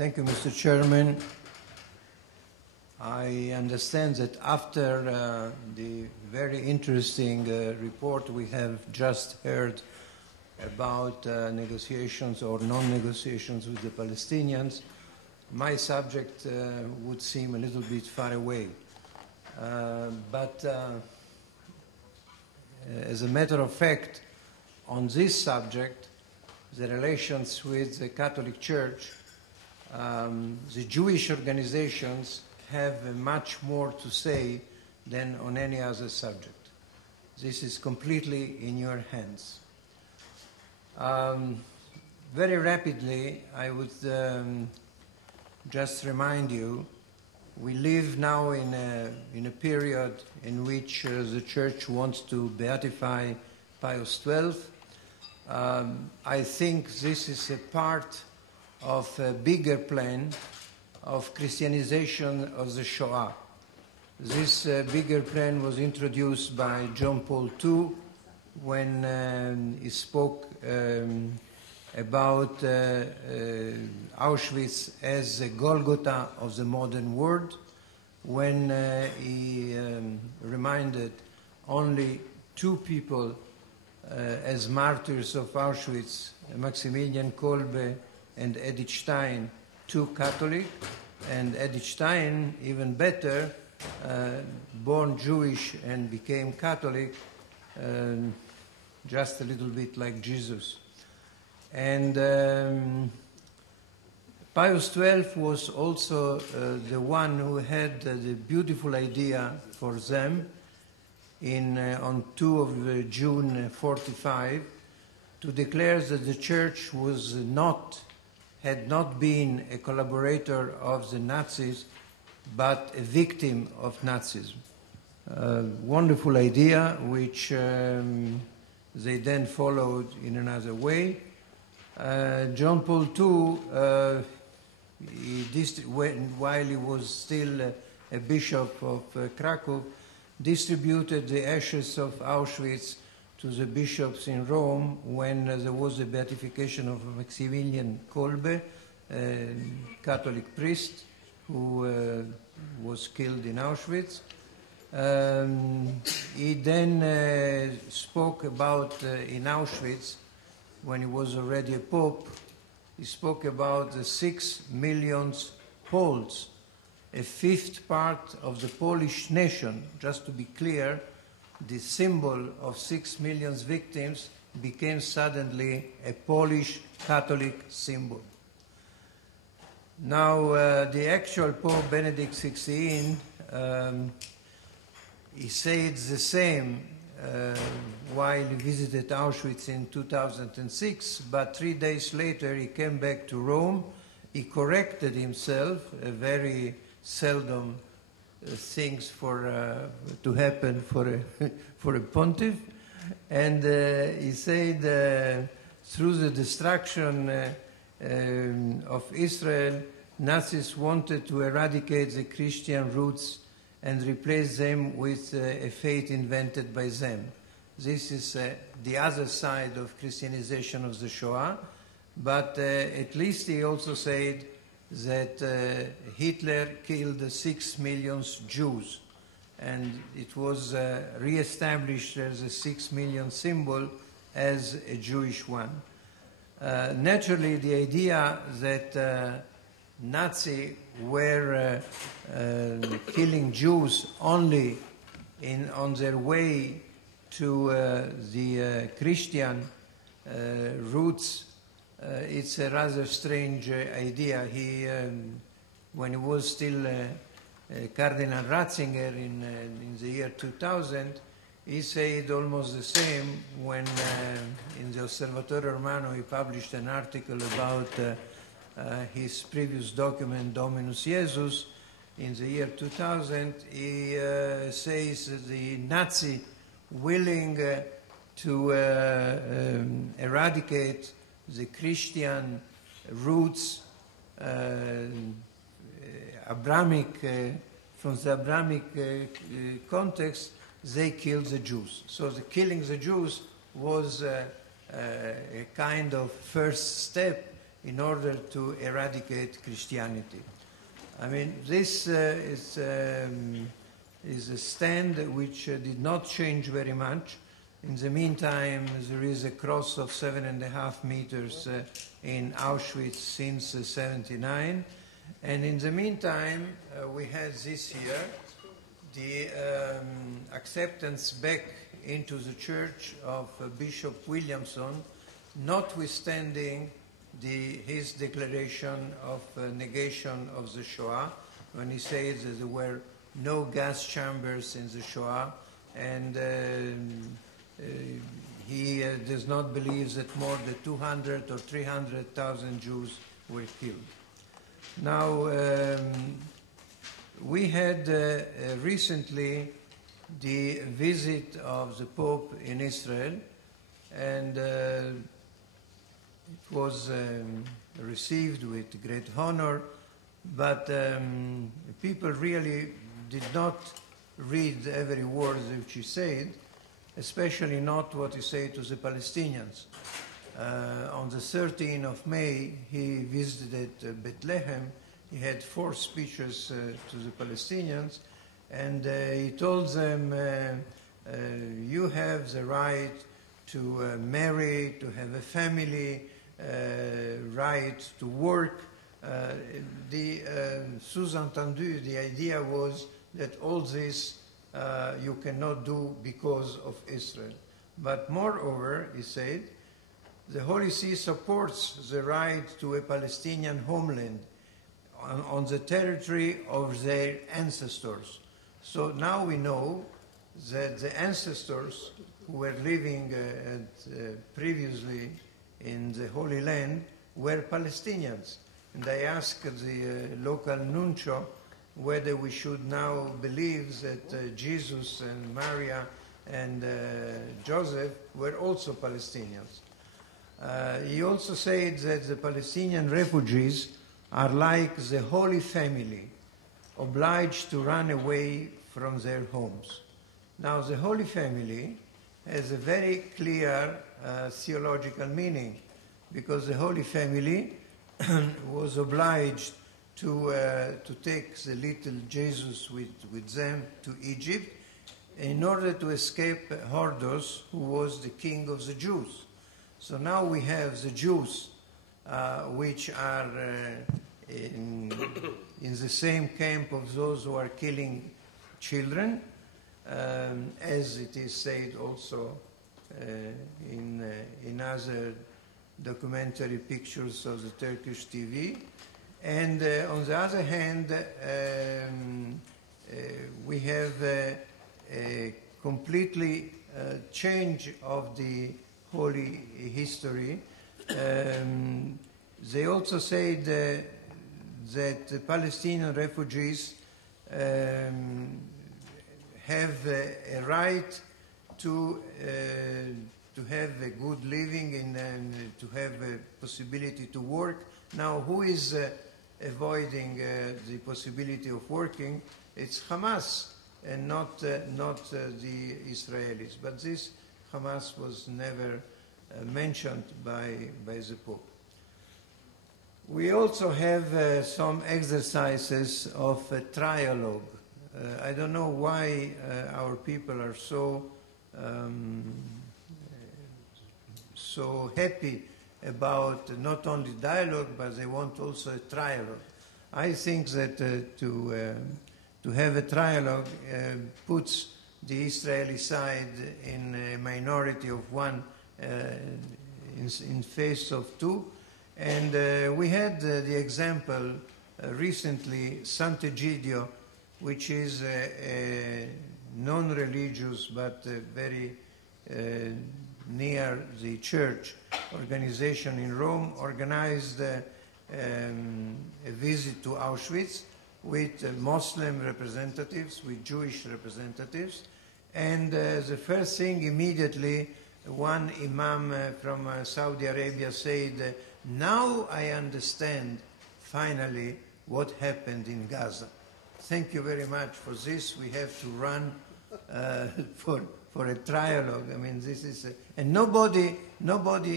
Thank you, Mr. Chairman. I understand that after the very interesting report we have just heard about negotiations or non-negotiations with the Palestinians, my subject would seem a little bit far away. But as a matter of fact, on this subject, the relations with the Catholic Church, the Jewish organizations have much more to say than on any other subject. This is completely in your hands. Very rapidly, I would just remind you, we live now in a period in which the Church wants to beatify Pius XII. I think this is a part of a bigger plan of Christianization of the Shoah. This bigger plan was introduced by John Paul II when he spoke about Auschwitz as the Golgotha of the modern world, when he reminded only two people as martyrs of Auschwitz, Maximilian Kolbe and Edith Stein, two Catholic, and Edith Stein, even better, born Jewish and became Catholic, just a little bit like Jesus. And Pius XII was also the one who had the beautiful idea for them on 2 of June 45 to declare that the Church had not been a collaborator of the Nazis, but a victim of Nazism. Wonderful idea, which they then followed in another way. John Paul II, while he was still a bishop of Krakow, distributed the ashes of Auschwitz to the bishops in Rome when there was a beatification of Maximilian Kolbe, a Catholic priest who was killed in Auschwitz. He then spoke about, in Auschwitz, when he was already a pope, he spoke about the 6 million Poles, a fifth part of the Polish nation. Just to be clear, the symbol of 6 million victims became suddenly a Polish Catholic symbol. Now, the actual Pope Benedict XVI, he said the same while he visited Auschwitz in 2006, but 3 days later he came back to Rome. He corrected himself, a very seldom things to happen for a pontiff, and he said through the destruction of Israel, Nazis wanted to eradicate the Christian roots and replace them with a faith invented by them. This is the other side of Christianization of the Shoah, but at least he also said that Hitler killed 6 million Jews, and it was re-established as a 6 million symbol as a Jewish one. Naturally, the idea that Nazis were killing Jews only on their way to the Christian roots, it's a rather strange idea. He, when he was still Cardinal Ratzinger in the year 2000, he said almost the same when in the Osservatore Romano he published an article about his previous document, Dominus Jesus, in the year 2000. He says the Nazi willing to eradicate the Christian roots, Abrahamic, from the Abrahamic context, they killed the Jews. So the killing the Jews was a kind of first step in order to eradicate Christianity. I mean, this is a stand which did not change very much. In the meantime, there is a cross of 7.5 meters in Auschwitz since '79. And in the meantime, we had this year the acceptance back into the church of Bishop Williamson, notwithstanding his declaration of negation of the Shoah, when he says that there were no gas chambers in the Shoah, and he does not believe that more than 200 or 300,000 Jews were killed. Now, we had recently the visit of the Pope in Israel, and it was received with great honor, but people really did not read every word which he said, especially not what he said to the Palestinians. On the 13th of May, he visited Bethlehem. He had 4 speeches to the Palestinians, and he told them, you have the right to marry, to have a family, right to work. The sous-entendu, the idea was that all this you cannot do because of Israel. But moreover, he said, the Holy See supports the right to a Palestinian homeland on the territory of their ancestors. So now we know that the ancestors who were living previously in the Holy Land were Palestinians. And I asked the local nuncio whether we should now believe that Jesus and Maria and Joseph were also Palestinians. He also said that the Palestinian refugees are like the Holy Family, obliged to run away from their homes. Now, the Holy Family has a very clear theological meaning, because the Holy Family was obliged to take the little Jesus with them to Egypt in order to escape Hordos, who was the king of the Jews. So now we have the Jews, which are in the same camp of those who are killing children, as it is said also in other documentary pictures of the Turkish TV. And on the other hand, we have a completely change of the holy history. They also said that the Palestinian refugees have a right to have a good living and to have a possibility to work. Now, who is avoiding the possibility of working? It's Hamas and not the Israelis. But this Hamas was never mentioned by the Pope. We also have some exercises of trialogue. I don't know why our people are so happy about not only dialogue, but they want also a trialogue. I think that to have a trialogue puts the Israeli side in a minority of one in face of two. And we had the example recently, Sant'Egidio, which is a non-religious but very near the church organization in Rome, organized a visit to Auschwitz with Muslim representatives, with Jewish representatives. And the first thing immediately, one imam from Saudi Arabia said, "Now I understand finally what happened in Gaza." Thank you very much for this. We have to run for a trialogue. I mean, this is and nobody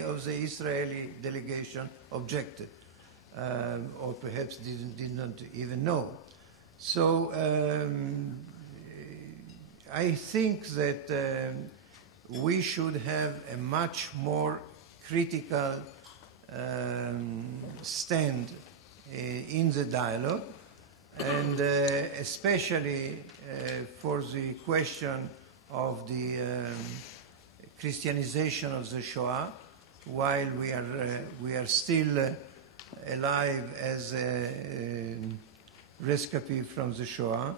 of the Israeli delegation objected. or perhaps did not even know. So I think that we should have a much more critical stand in the dialogue, and especially for the question of the Christianization of the Shoah, while we are still alive as a rescue from the Shoah.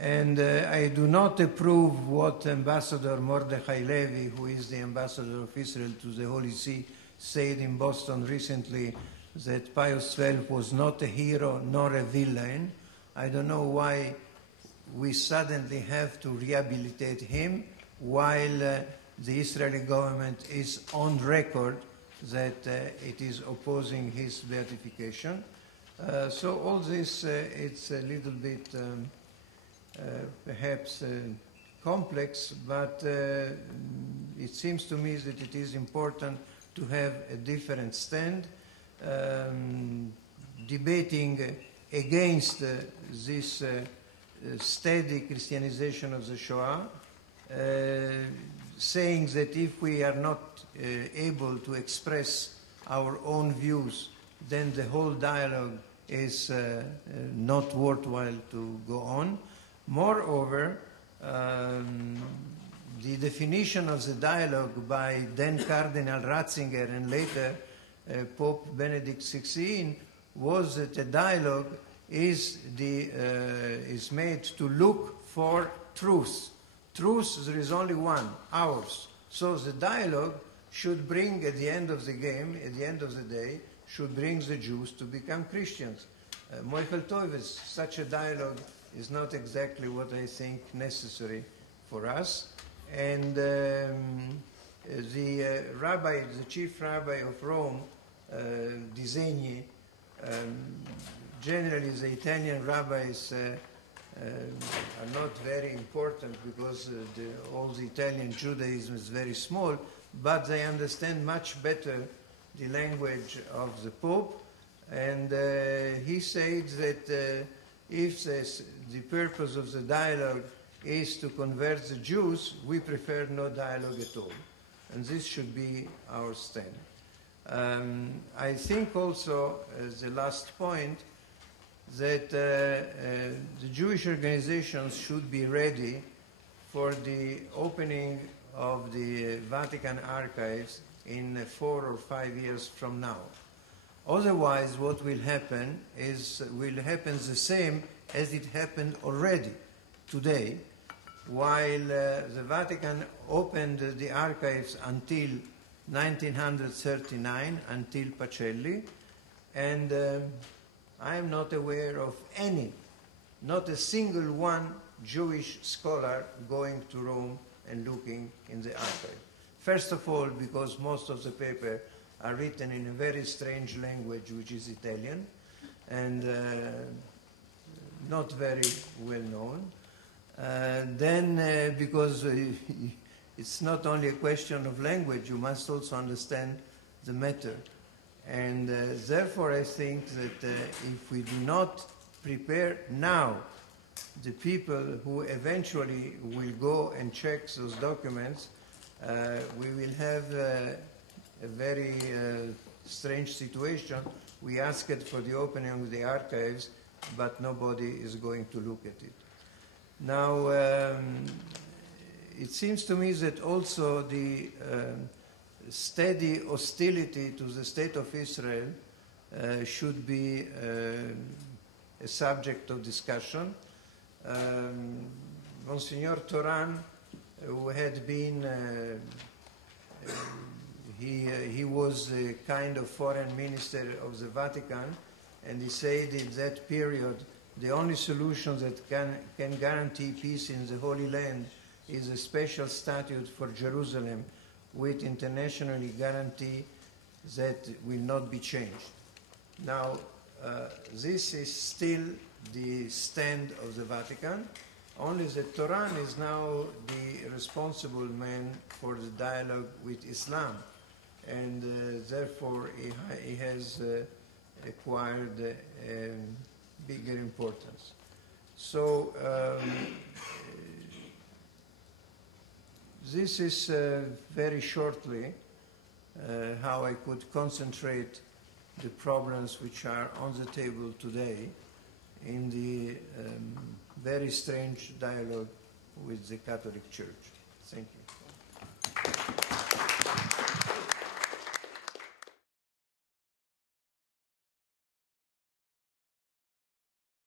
And I do not approve what Ambassador Mordechai Levy, who is the ambassador of Israel to the Holy See, said in Boston recently, that Pius XII was not a hero nor a villain. I don't know why we suddenly have to rehabilitate him while the Israeli government is on record that it is opposing his beatification. So all this, it's a little bit perhaps complex, but it seems to me that it is important to have a different stand, debating against this steady Christianization of the Shoah, saying that if we are not able to express our own views, then the whole dialogue is not worthwhile to go on. Moreover, the definition of the dialogue by then Cardinal Ratzinger and later Pope Benedict XVI was that a dialogue is made to look for truth. Truth, there is only one, ours. So the dialogue should bring, at the end of the game, at the end of the day, should bring the Jews to become Christians. Moichel Toives, such a dialogue is not exactly what I think necessary for us. And the rabbi, the chief rabbi of Rome, Disegni, generally the Italian rabbis are not very important because all the Italian Judaism is very small, but they understand much better the language of the Pope. And he said that if the purpose of the dialogue is to convert the Jews, we prefer no dialogue at all. And this should be our stand. I think also, as the last point, that the Jewish organizations should be ready for the opening of the Vatican archives in 4 or 5 years from now. Otherwise, what will happen the same as it happened already today, while the Vatican opened the archives until 1939, until Pacelli, and I am not aware of any, not a single one Jewish scholar going to Rome and looking in the archive. First of all, because most of the papers are written in a very strange language, which is Italian, and not very well known. Then because it's not only a question of language, you must also understand the matter. And therefore I think that if we do not prepare now the people who eventually will go and check those documents, we will have a very strange situation. We asked for the opening of the archives, but nobody is going to look at it. Now, it seems to me that also the steady hostility to the State of Israel should be a subject of discussion. Monsignor Toran, who had been, he was a kind of foreign minister of the Vatican, and he said in that period the only solution that can guarantee peace in the Holy Land is a special statute for Jerusalem with internationally guarantee that will not be changed. Now, this is still the stand of the Vatican, only that Toran is now the responsible man for the dialogue with Islam, and therefore he has acquired a bigger importance. So this is very shortly how I could concentrate the problems which are on the table today in the very strange dialogue with the Catholic Church. Thank you.